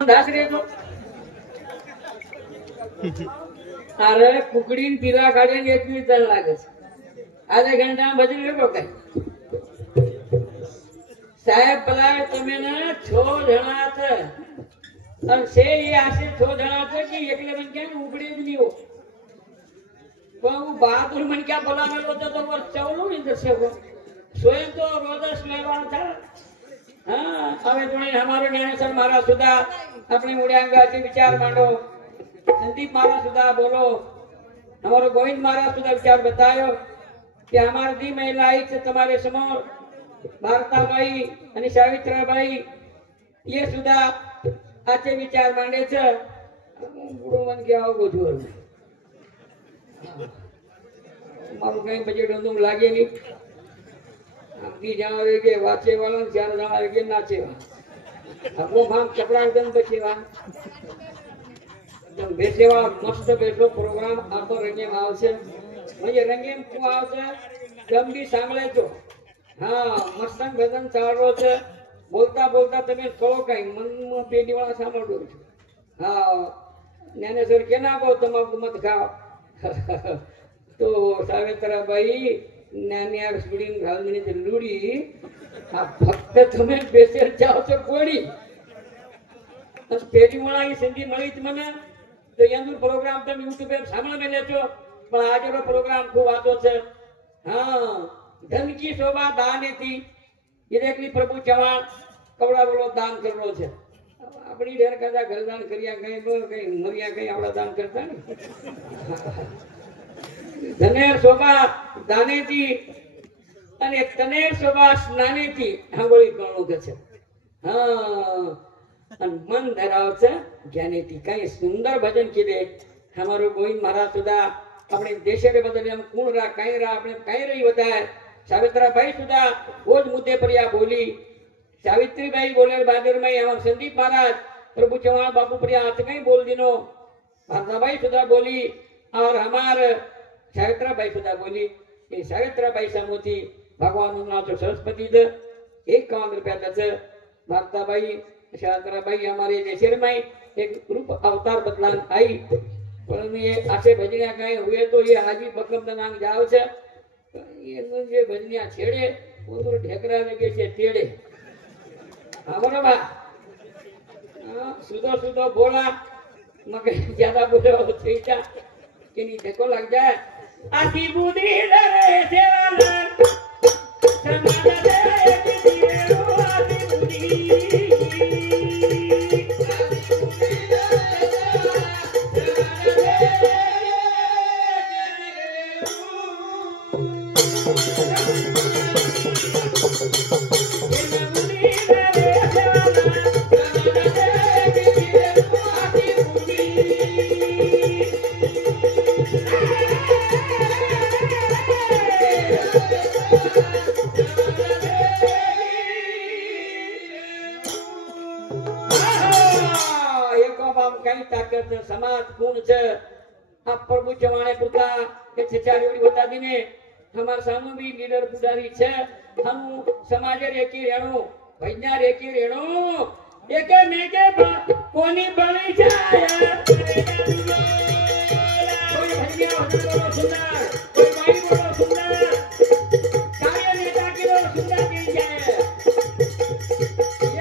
દાસરે તો અરે કુકડી પીલા કાઢીને એટલી તલ લાગે છે. આજે ઘંટા બધું લેવો કઈ સાહેબ પેલા તમે ને 6 જણા હતા અને છે એ આશે 6 જણા હતા કે એકલે મને કેમ ઉપડી જ નહીં હો પણ હું બહાદુર મને ક્યાં બોલાવેલો હતો તો વર ચવલું નહીં દસે સ્વયં તો રોદસ લેવાનું था. हाँ હવે જોડે हमारे ज्ञानेश्वर महाराज सुधा अपने मुड़ियांगा से विचार मांडो. संदीप महाराज सुधा बोलो. हमारे गोविंद महाराज सुधा विचार बतायो कि हमारी दी महिला आई से तुम्हारे समोर भारताबाई आणि सावित्राबाई ये सुधा आचे विचार मांडे छे. बूढ़ो मन के आओ गोजोर मारू कहीं बजट तुम लागे नहीं. आपकी जणावे के वाचे वाला 4 जणावे के नाचे वाला आपको भाग कपड़ा एकदम बचेवा एकदम बेसेवा मस्त बेसो प्रोग्राम आपको रंगे में आवશે. म्हणजे रंगे में को आवશે गम भी सांभळे છો. हाँ मस्तंग भजन चालरो છે. बोलता बोलता તમે કહો કઈ મનમાં પેલી વાળા સાંભળો છો. हाँ ज्ञानेश्वर के ना को તમાકુ મત ખાઓ तो सावित्राबाई ज्ञानिया सुडीन घालून लुडी हा फक्त तुम्ही बेसेर जाओ છો કોડી પેલી વાળા ही सिंधी મળી જ મને તો એનો પ્રોગ્રામ તમે YouTube પર સાંભળવા લેજો. પણ આજનો પ્રોગ્રામ ખૂબ આતો છે. હા ધન की शोभा दान थी ये देखली प्रभु चव्हाण कपड़ा बोलो दान करलो છે. अपनी ढेर करता घरदान करिया कहीं बोल कहीं मरिया कहीं आवड़ा दान करता नहीं. धनेर शोभा दाने थी અને તનેર શોભા સ્નાને થી આંગળી કરણો કે છે. હા અને મન ધરાવ છે જ્ઞાને થી કઈ સુંદર ભજન કીધે. हमारो गोविंद महाराज सुधा अपने देशे रे बदले हम कौन रा कहीं रा अपने कहीं रही बताए. सावित्राबाई सुधा वो ज मुद्दे पर या बोली. सावित्रीबाई बोले बादर में हम संदीप महाराज प्रभु चव्हाण बापू पर हाथ कहीं बोल दिनो. भारताबाई सुधा बोली और हमार सावित्राबाई सुधा बोली. ये सावित्राबाई समूती भगवान नाम तो सरस्वती द 51 रुपया दच. भारताबाई सावित्राबाई हमारे देशर में एक रूप अवतार बदलान आई. पर ये आसे भजनिया कहीं हुए तो ये हाजी बकम नाम जाव छे. ये जे भजनिया छेड़े वो तो ढेकरा लगे छे तेड़े. हमारा बा सुधो सुधो बोला मगर ज्यादा बोले तो छीटा कि नहीं देखो लग जाए. आती बुद्धि डरे सेवाला समाना दे किसी रो आती बुद्धि समाज गुण છે. આ પ્રભુ ચવાણે પુતા કે છચારીઓડી બતા દીને हमार सामू भी लीडर पुडारी છે. हम समाज रेकी रेणो भैया रेकी रेणो एके मेके कोनी बणी जाय. कोई भैया बोलो सुंदर कोई माई बोलो सुंदर कार्य नेता की बोलो सुंदर दी जाय.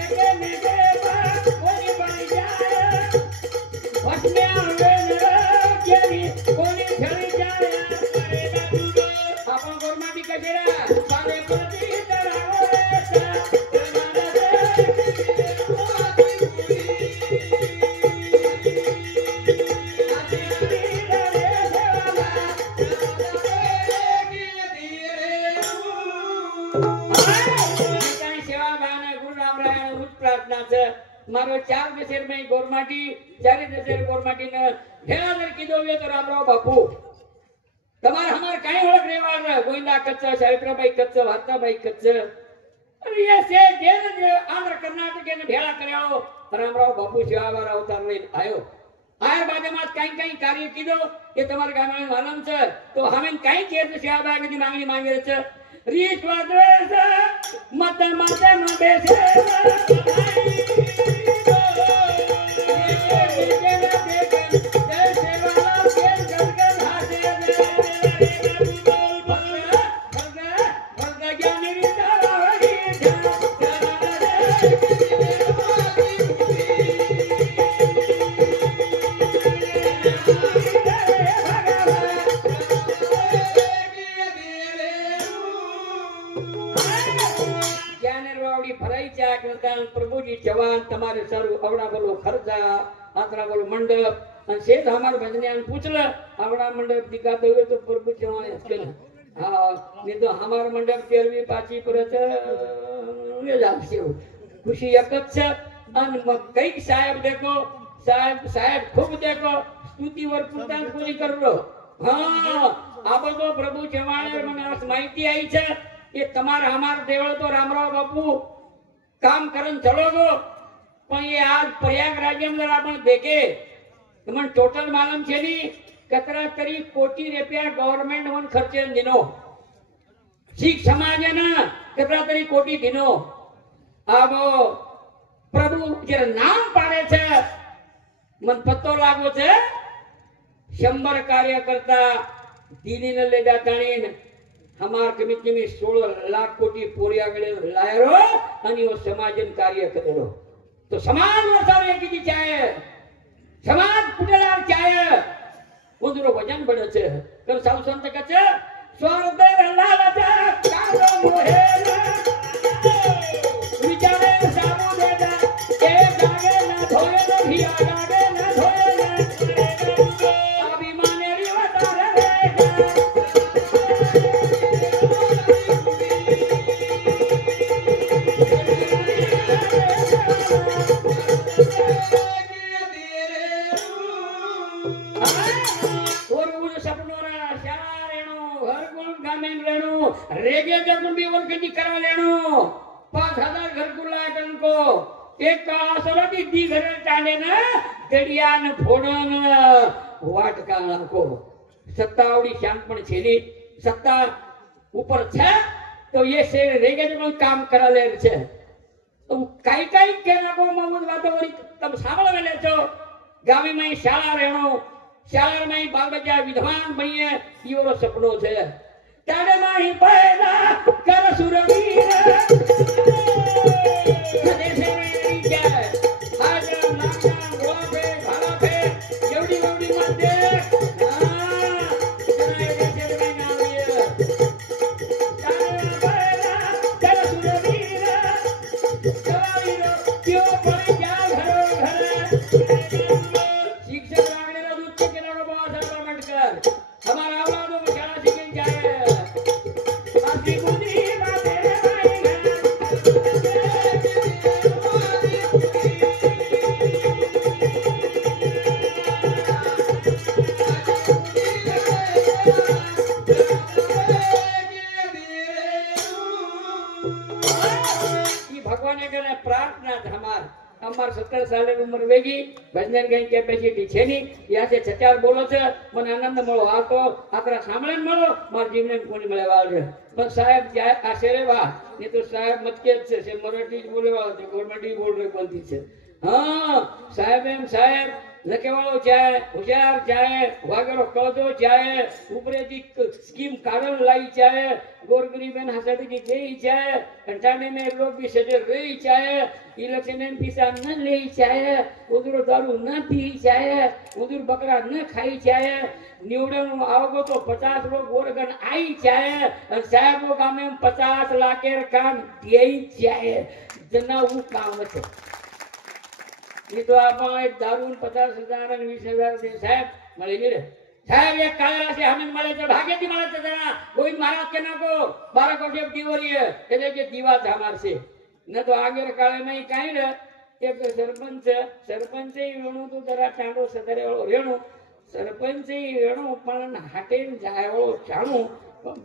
एके मेके कोनी बणी जाय भस्म्या हुए केनी कोनी छड़ी जाय. आपण गोरमाटी कजेरा सारे प्रति तराओ सा तमारा दे आती रे देवाला की धीरे कई सेवा भावना गुरु राम राय उच्च प्रार्थना છે. मारो 4 देशर में गोरमाटी 4 देशर गोरमाटी ने हेरादर कीधो वे तो रामराव बापू તમાર હમાર કાઈ ઓળખ રેવાળ ગોવિંદા કચ્છ સાવિત્રાબાઈ કચ્છ વાર્તાબાઈ કચ્છ અરે ये से જે આંધ્ર કર્ણાટક ને ભેળા કર્યાઓ રામરાવ બાપુ સેવાવાળા અવતાર લઈને આયો. આયર બાદમાં કાઈ કાર્ય કીધો કે તમાર ગામમાં માલમ છે તો હમે કાઈ કે સેવાબાઈ માંગણી માંગે છે. રીત વાદ્રેસ મત મત ન બેસે आवडा बोलो खर्चा आतरा बोलो मंडप आणि शेठ हमार भजनियान पूछलं आवडा मंडप दिखा दो तो प्रभु चढ़ाए इसके हाँ नहीं तो हमार मंडप 13वी 5वी परत ले जाते हो खुशी एकच છે અને કઈક સાહેબ દેખો સાહેબ ખૂબ દેખો સ્તુતિવર પૂરતા પૂરી કરો હા આ બધો પ્રભુ ચવાણે મને આ માહિતી આવી છે કે તમારા હમાર દેવળ તો રામરાવ બાપુ કામ કરન ચલો ગો પણ એ આજ પ્રયાગરાજ અંદર આપણે દેખે તમને ટોટલ માલूम છે ની કતરા કરી કોટી રૂપિયા ગવર્નમેન્ટ વન ખર્ચે દિનો શીખ સમાજ ના કતરા કરી કોટી દિનો આવો પ્રભુ જ્યારે નામ પાડે છે મન પત્તો લાગો છે 100 કાર્યકર્તા દીનીને લઈ જાતાણીને हमार कमीत कमी 16 लाख कोटी पोरिया गले लायरो आणि वो समाजन कार्य करेरो तो समाज वसावे किती चाहे समाज कुठेला चाहे उदरो वजन बढे छे तर साव संत कचे स्वर्ग लालाचा कालो मोहे विचारे सामो देदा ए जागे ना धोए ना भिया जागे ना धोए ना अभिमाने री वतारे रेगे जगन भी वर कदी करवा लेनो 5000 घर कुला को एक का सरती दी घर चाले ना गडिया न फोडन वाट का को सत्तावड़ी शानपण छेली सत्ता ऊपर छे तो ये से रेगे जगन काम करा ले छे तो काई काई केना को मगुद वातो वरी तब सांभळवा ले छो गावी में शाळा રહેણો शाळा में बाल बच्चा विद्वान बनिए ईरो सपनो छे तारे माही पैदा कर सुरवीर देशे में क्या हाजर नाका गोला पे भाला पे एवढी एवढी मध्ये हां जरा देशे में नाव आहे तारे पैदा कर सुरवीर सवारीर क्यों पड़े क्या घरो घर शिक्षक लागलेला दूध केलेला बाबा सरदार मंडकर हमारा औलादों को शाळा शिकून जाए भगवान ने प्रार्थना हमार हमार 17 साल उम्र वेगी भजन कहीं कैपेसिटी छे नी यहाँ से छचार बोलो छे मन आनंद मळो आ तो आकरा सामळेन मळो मार जीवने कोणी मळे वाल रे पण साहेब जाय आशेरे वा नहीं तो साहेब मत के से मराठी बोले वाला थे गवर्नमेंट बोल रहे कोणती छे हां साहेब एम साहेब लकेवाळो जाय हुशार जाय वागरो कळदो जाय उपरेची स्कीम काढून लाई जाय गोरगरीबन हासाठी की देई जाय कंटाने में लोग भी सजे रही जाय इलेक्शन में पैसा न ले जाय उधर दारू न पी जाय उधर बकरा न खाई जाय निवडून आवगो तो 50 लोग गोरगन आई जाय और साहेब को गामे 50 लाखेर काम देई जाय जना वो काम छे ये तो आपण एक दारून 50,000 आणि 20,000 दे साहेब मळे गेले साहेब एक काळा से हमें मळे तो भाग्य दी मळे जना कोई महाराज के ना को 12 कोटी दीवारी है એટલે કે દીવા था हमार से न तो आगे काळे में काई रे एक सरपंच वेणू तो जरा टांडो सदरे वेणू सरपंच वेणू पण हाटेन जाय वाळो चाणू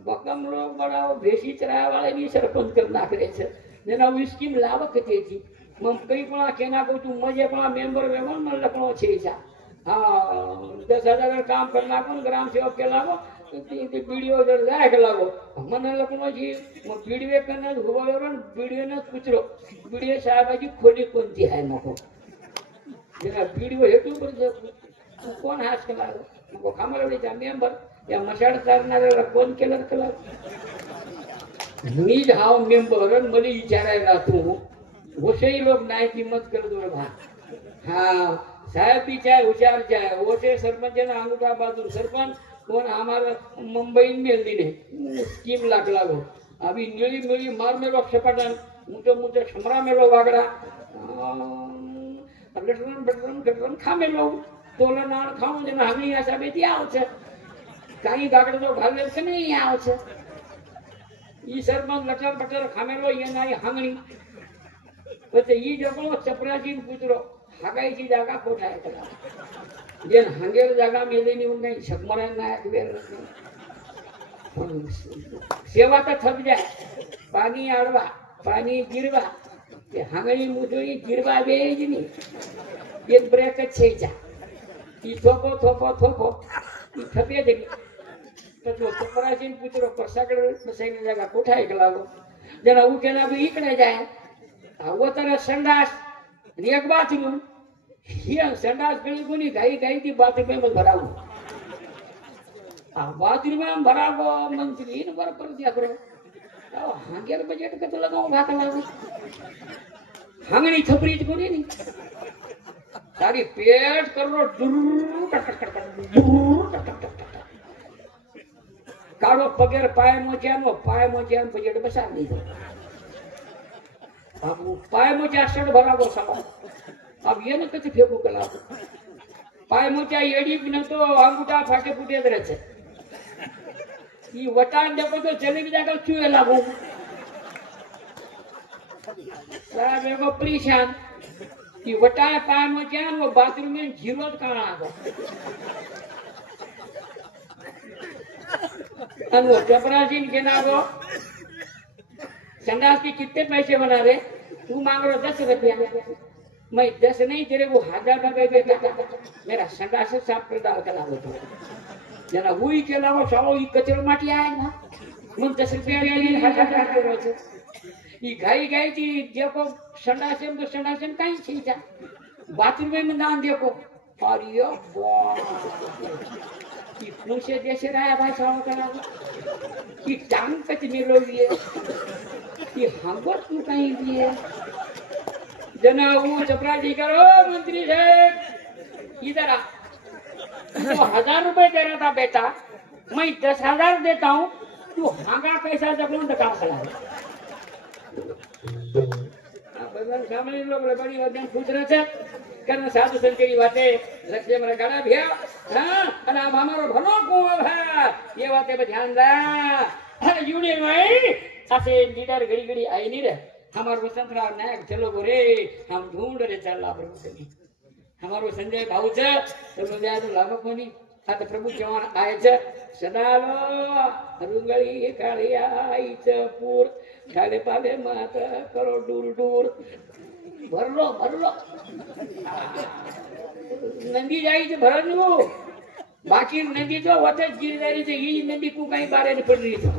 बकम लोग बडाओ बेसी चराय वाले भी सरपंच कर नाखरे छे जेना स्कीम लावक तेजी मग कई पण केना को तू मजे पण मेंबर वेमन मन लखणो छे जा हां 10,000 काम करना कोन ग्राम सेवक के लागो ते वीडियो जर जाय के लागो मन लखणो जी मग वीडियो करना हुबळवरून वीडियो न पूछरो वीडियो साहेबाची खोली कोणती आहे नको जेना वीडियो हेतू पर कोण हास के लागो नको खामलवडीचा मेंबर या मशाड करणाऱ्याला कोण केलं कला मी हाव मेंबर मला विचारायला तू वोशेही लोग नाय किंमत कर दो भा हाँ साहेब भी चाहे होशियार चाहे वोशे सरपंच ने अंगूठा बहादुर सरपंच कोण हमारा मुंबई में दी ने स्कीम लाग लागो अभी नीली नीली मार में लोग सपाटन मुझे मुझे समरा में लोग वागड़ा લટરમ બટરમ ગટરમ ખામેલો તોલા નાળ ખાવું જેને હાંગણી હિસાબે થી આવશે કાઈ ગાગડ તો ઘાલે છે ને અહીંયા આવશે ઈ સરપંચ લટર બટર ખામેલો એના હાંગણી પછી ઈ જગો ચપરાજી પુત્રો હાગાઈજી જાગા કોઠાય કલા જેન હાંગેર જાગા મેલેની ઉંગાઈ શકમરા નાયક બેર સેવા તો થપ જાય પાણી આડવા પાણી ગીરવા એ હાંગણી મુજોઈ ગીરવા બે જ ની એક બ્રેક જ છે જા ઈ થોપો થોપો થોપો ઈ થપે જ તો ચપરાજી પુત્રો પરસાકડ બસાઈની જાગા કોઠાય કલાવો જેના ઉકેલા બી ઈકડે જાય આવો તારે સંડાસ એક બાથરૂમ હિયા સંડાસ ગળી કોની ગાઈ ગાઈ થી બાથરૂમ માં ભરાવું આ બાથરૂમ માં ભરાવો મંત્રી ને બરાબર દિયા કરો હાંગેર બજેટ કતો લગાવ ભાત લાવો હાંગણી છપરી જ કોની ની તારી પેટ કરો ડુર કાળો પગેર પાય મોજ્યાનો બજેટ બસાર દીધો अब पाय मोजा सड़ भरावो सवा अब ये न कति फेंकू कला पाय मोजा एडी न तो अंगूठा फाटे फूटे दरे छे ई वटान देखो तो जलेबी जागा चुए लागो साहब एगो परेशान ई वटाए पाय मोजा वो बाथरूम में जीरोत काणा आगो अनु चपराजी के नागो संडास के कितने पैसे बना रहे तू मांग रहा 10 रुपया मैं 10 नहीं तेरे वो 1000 रुपए मेरा संडास साफ कर डाल कर लागो जना हुई के लावो सालो ई कचरो माटी आए ना मन 10 रुपया ले 1000 कर रो छे ई गाई गाई थी देखो संडास में तो संडास में काई छी जा बाथरूम में दान देखो अरे वाह ई पूछे जैसे रहा भाई सालो करा ई टांग कच मिलो लिए ये हमको तू कहीं दिए जना वो चपराजी करो मंत्री साहब इधर आ तो 1000 रुपए दे रहा था बेटा मैं 10,000 देता हूँ तू हांगा पैसा जगलों तो काम खला बदन सामने लोग बड़ी वजन पूछ रहे थे करना साधु संत की बातें लक्ष्य मेरा गाना भैया हाँ और अब हमारो भलो को है ये बातें पे ध्यान दा यूनियन में आसे लीडर घड़ी घड़ी आई नहीं रे हमारो वसंतराव नायक चलो बोरे हम ढूंढ रे चल प्रभु कनी हमारो संजय भाऊ छे तो लोया तो लागो कोनी आ तो प्रभु चवाण आए छे सदालो रुंगली काळिया आई छे पूर खाले पाले मात करो दूर दूर भरलो नंदी जाई छे भरनु बाकी नदी तो वते गिर रही छे ई नदी को कहीं बारे न पड़ रही छे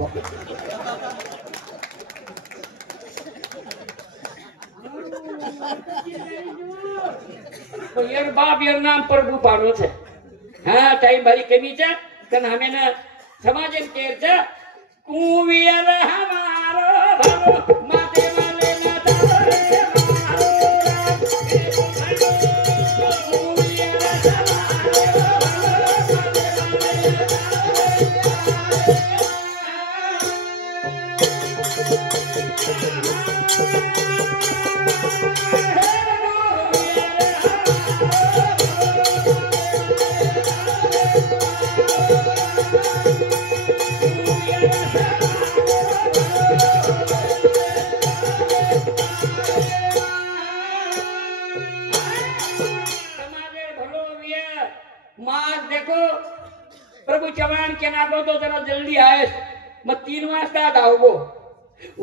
तो यार बाप यार नाम प्रभु पाड़ो छे हाँ टाइम भारी कमी छे कन हमें ना समाज में केर छे कुवियर हमारो भलो माते वाले ना तारे हमारो कुवियर हमारो प्रभु चवाण के नागो तो जरा जल्दी आए मैं 3 वाजता आऊंगो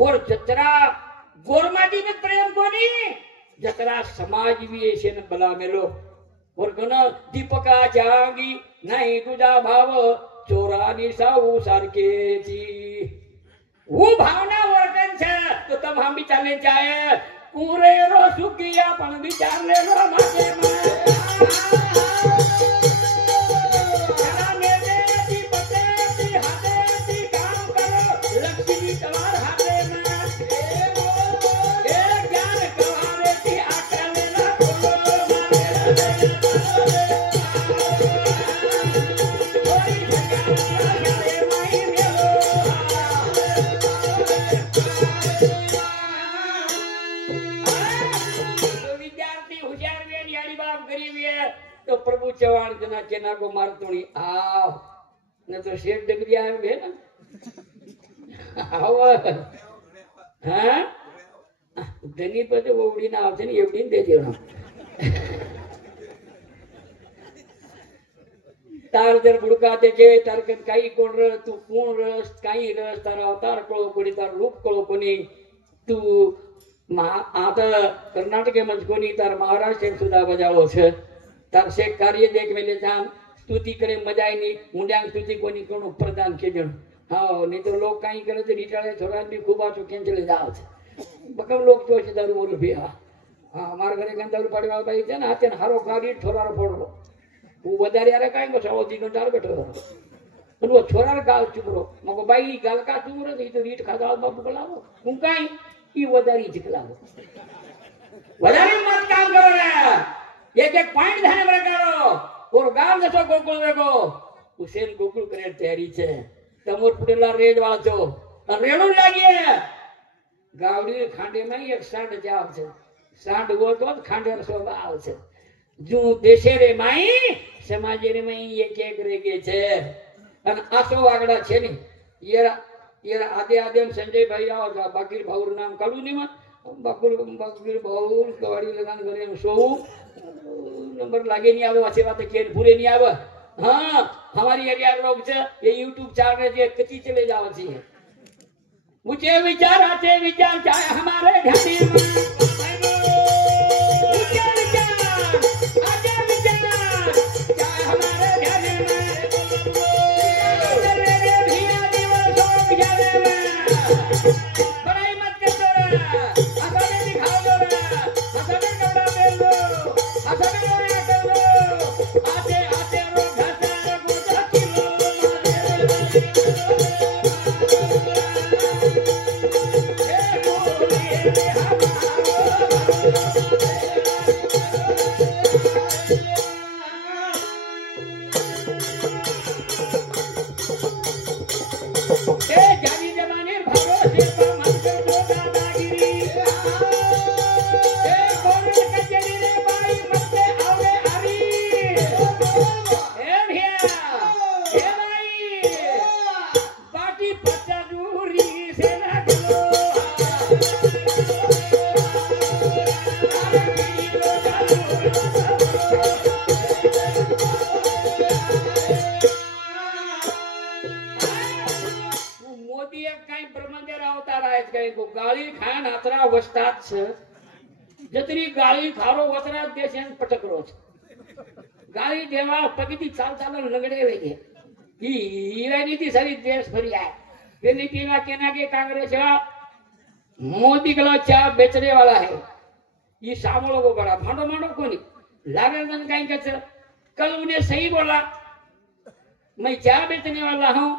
और जतरा गोरमाटी में प्रेम कोनी जतरा समाज भी ऐसे न बला मेलो और गना दीपका जागी नहीं तुझा भाव चोरानी साऊ सारखे ची वो भावना वर्तन छे तो तब हम भी चले जाए पूरे रो सुखिया पण विचार ले रो माथे में सलाम करीए तो प्रभु चौहान जना केना को मारतोणी आव न तो शेठ डगरिया है ना आव हां धनी पदे ओवडी ना आवছে ને એવડી દે દેવાનો तार जर बुडका देखे तार काही कोण र तू कोण रस काही रस तारा अवतार कळो कोणी तार रूप कळो कोणी तू आता कर्नाटक में कोणी तार महाराष्ट्र सुधा बजावो छे तार से कार्य देख मेले जाम स्तुति करे मजा आई नी मुंड्यांग स्तुति कोणी कोण प्रदान के जण हां नहीं तो लोग काही करे तो रिटाळे छोरा भी खूब आचो केंचले जाव छे बकम लोग तो छे दारू मोरू भी हां हमार घरे गन दारू पाड़ी वाला भाई छे ना हाथे हारो गाड़ी छोरारो फोड़लो वो વધારે યાર કાઈ કો સાવો દી ઘંટાર બેઠો પણ वो छोरा गाल चुमरो मको बाई गाल का चुमरो तो तो रीट खादा बाबू बोलावो હું કાઈ ઈ વધારી ચકલાવો વધારે મત काम करो रे एक एक पॉइंट ध्यान में रखो और गाल जसो गोकुल देखो हुसैन गोकुल करे तैयारी छे तमोर पुडेला रेड वाचो रेडू लागे गावडी खांडे में एक सांड जाव छे सांड गो तो खांडे स्वभाव छे जो देशे रे माई समाजे रे माई एक एक रेगे छे अन आसो वागड़ा छे नी ये आदे आदे संजय भाई आओ बाकीर भाऊर नाम काढू नी मत बाकीर भाऊर कवाड़ी लगान करे सो नंबर लागे नहीं आवे अच्छी बात है पूरे नहीं आवे हां हमारी एरिया लोग छे ये YouTube चैनल जे कती चले जावे छे मुझे विचार आते विचार चाहे हमारे घाटी में जतरी गाळी खारो वतरा देशन पटकरो गाळी देवा पगती चाल चाल लगड़े वेगे ई नीति सारी देश भरी है ये नीति में केना के कांग्रेस मोदी का चा बेचने वाला है ये सामोलो को बड़ा भांडो मांडो कोनी लालजन कहीं कच कल उन्हें सही बोला मैं चा बेचने वाला हूं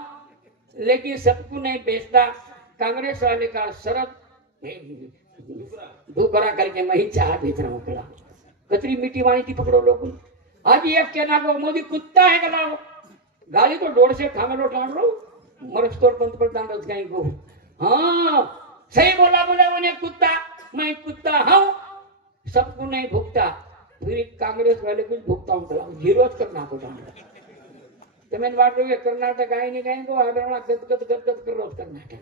लेकिन सबको नहीं बेचता कांग्रेस वाले का शरत धूकरा करके मैं ही चाह बेच रहा हूँ पड़ा कतरी मिट्टी वाणी थी पकड़ो लोग आज एक कहना को मोदी कुत्ता है गला गाली तो डोर से खामेलो टाण रो मरस तोड़ पंत प्रधान रस कहीं को हाँ सही बोला बोला उन्हें कुत्ता मैं कुत्ता हूँ सबको नहीं भुगता फिर कांग्रेस वाले कुछ भुगता हूँ चला विरोध करना को તમે વાત કરો કર્ણાટક આઈ ને કઈ તો આડણા ગદગદ ગદગદ કરો કર્ણાટક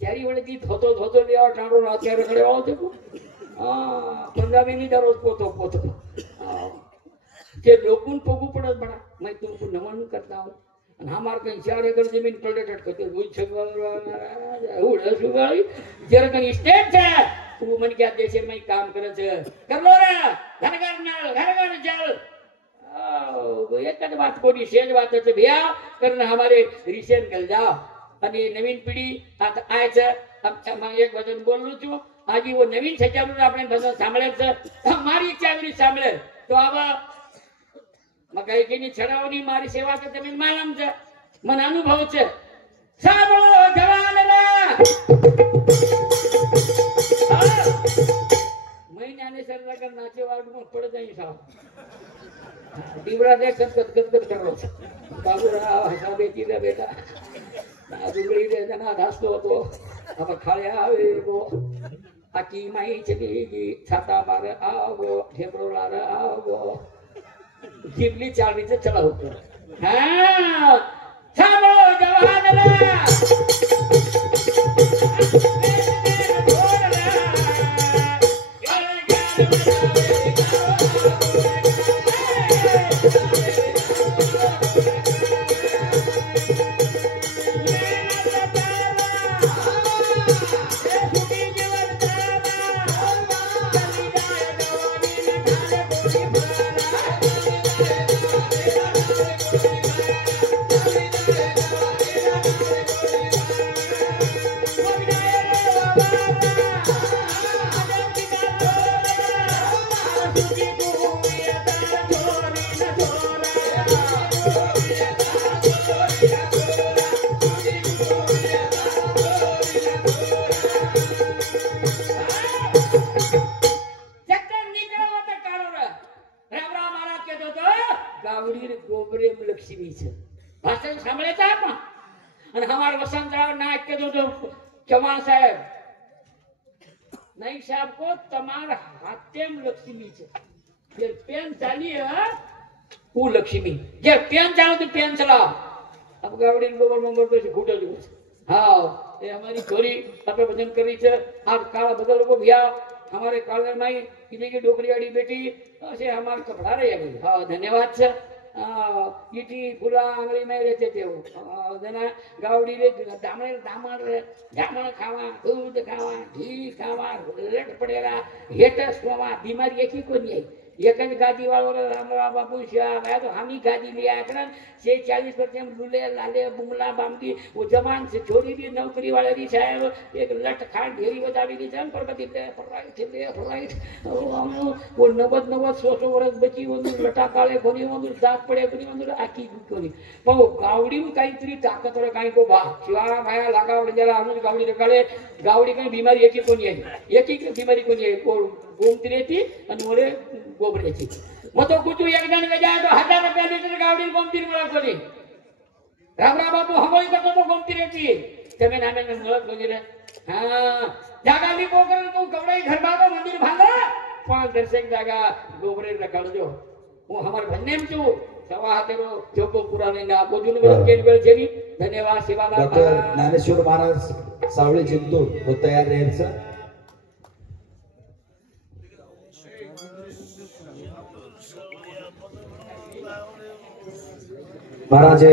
ચારી વળે દી ધોતો ધોતો લેવા ટાણો અત્યારે કરે આવો છે પંજાબી ની દરોજ પોતો પોતો જે લોકોન પગુ પડે બડા मैं तुमको नमन करता हूं અને हमार કઈ 4 એકર જમીન પલટેટ કરતો રોજ છગવા ઉડે સુગાઈ જર કઈ સ્ટેટ છે તું મને કે દેશે मैं काम કરે છે कर लो रे घर घर जल एक बात कोनी शेज बात है भैया करना हमारे रिसेंट गल जाओ અને નવીન પીઢી આય છે એક વચન બોલું છું આજે वो નવીન સચાનું આપણે ભજન સાંભળે છે મારી ચાવડી સાંભળે તો આવા મકાઈ કેની છડાવની મારી સેવા કે તમે માલમ છે મને અનુભવ છે સાંભળો જવાન રે મહિનાને સરલગર નાચે વાળમાં પડ જાય સાવ દીવડા દે ગદગદ કરો છે બાબુરા હસાબે કીધા બેટા डुंगरी रे जना धासतो तो अब खाले आवे को आकी माई चली छाता बार आवो ढेबरोला र आवो जिबली चालरीचं चला होतं हा थांबो जवानला भाषण सांभाळायचं आपण आणि हमारे वसंतराव नायक के दो चौहान साहब नहीं साहब को तमार हाथेम लक्ष्मी जे पेन चाली है वो लक्ष्मी जे पेन चालो तो पेन चलाओ अब गावड़ी गोबर मंगल तो घूटो जो हाँ ये हमारी छोरी अपने भजन कर रही है आज काला बदल को भैया हमारे काले माई किले की डोकरी वाली बेटी ऐसे हमारे कपड़ा रहे हैं हाँ धन्यवाद सर इटी फुला आंगली में रहते थे वो जना गावड़ी रे दामण दामण जामण खावा दूध खावा घी खावा रेट पड़ेगा हेटस खावा बीमारी एक ही को नहीं आई एक गादी वालों रामराव बापू शिवा तो हम ही गादी लिया कारण से 40% लूले लाले बुंगला बामदी वो जवान से छोरी भी नौकरी वाले भी साहब एक लट खाट ढेरी बता भी जान पर बती राइट वो 90 वर्ष बची वो लटा काले कोनी वो दात पड़े कोनी वो आकी कोनी पण वो गावडी में काहीतरी ताकत और काही को बा शिवा भाया लागा जरा हम गावडी काले गावडी काही बीमारी एक ही कोनी है एक ही बीमारी कोनी है को घूमती रहती અને ઓરે ગોબરેથી મતો કુતું એક જણ વે જાય તો 1000 રૂપિયા લીટર ગાવડી ગોમતી મળે કોની રામરા બાપુ હમોઈ કરતો તો ગોમતી રહેતી તમે નામે ને મળત વગેરે હા જાગાલી પોકર તો કવડાઈ ઘર બાબા મંદિર ભાંગો પણ દર્શક જાગા ગોબરે રખાડજો હું હમાર ભન્નેમ છું સવા હાથેરો જોકો પુરાને ના આપો જુન કેન વેલ જેવી ધન્યવાદ સેવાલાલ ज्ञानेश्वर महाराज सावळे जिंतूर वो तयार रहेल सर महाराज